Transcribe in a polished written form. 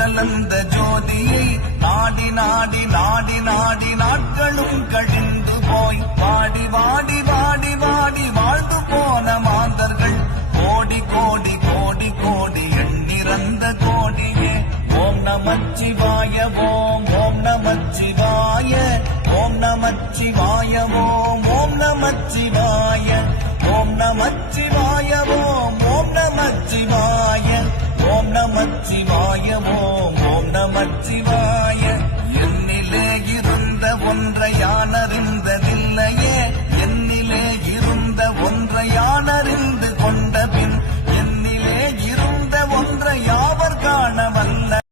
கலந்த ஜோதியை நாடி நாடி நாடி நாடி நாட்களும் கழிந்து போய் வாடி வாடி வாடி வாடி வாழ்ந்து போன மாந்தர்கள் கோடி கோடி கோடி கோடி எண்ணிறந்த கோடியே. ஓம் நமச்சிவாய ஓம் ஓம் நமச்சிவாய ஓம் நமச்சிவாய ஓம் ஓம் நமச்சிவாய ஓம் நமச்சிவாய ஓம் ஓம் நமச்சிவாய ஓம் நமச்சிவாய ஓம் ஓம் நமச்சிவாய.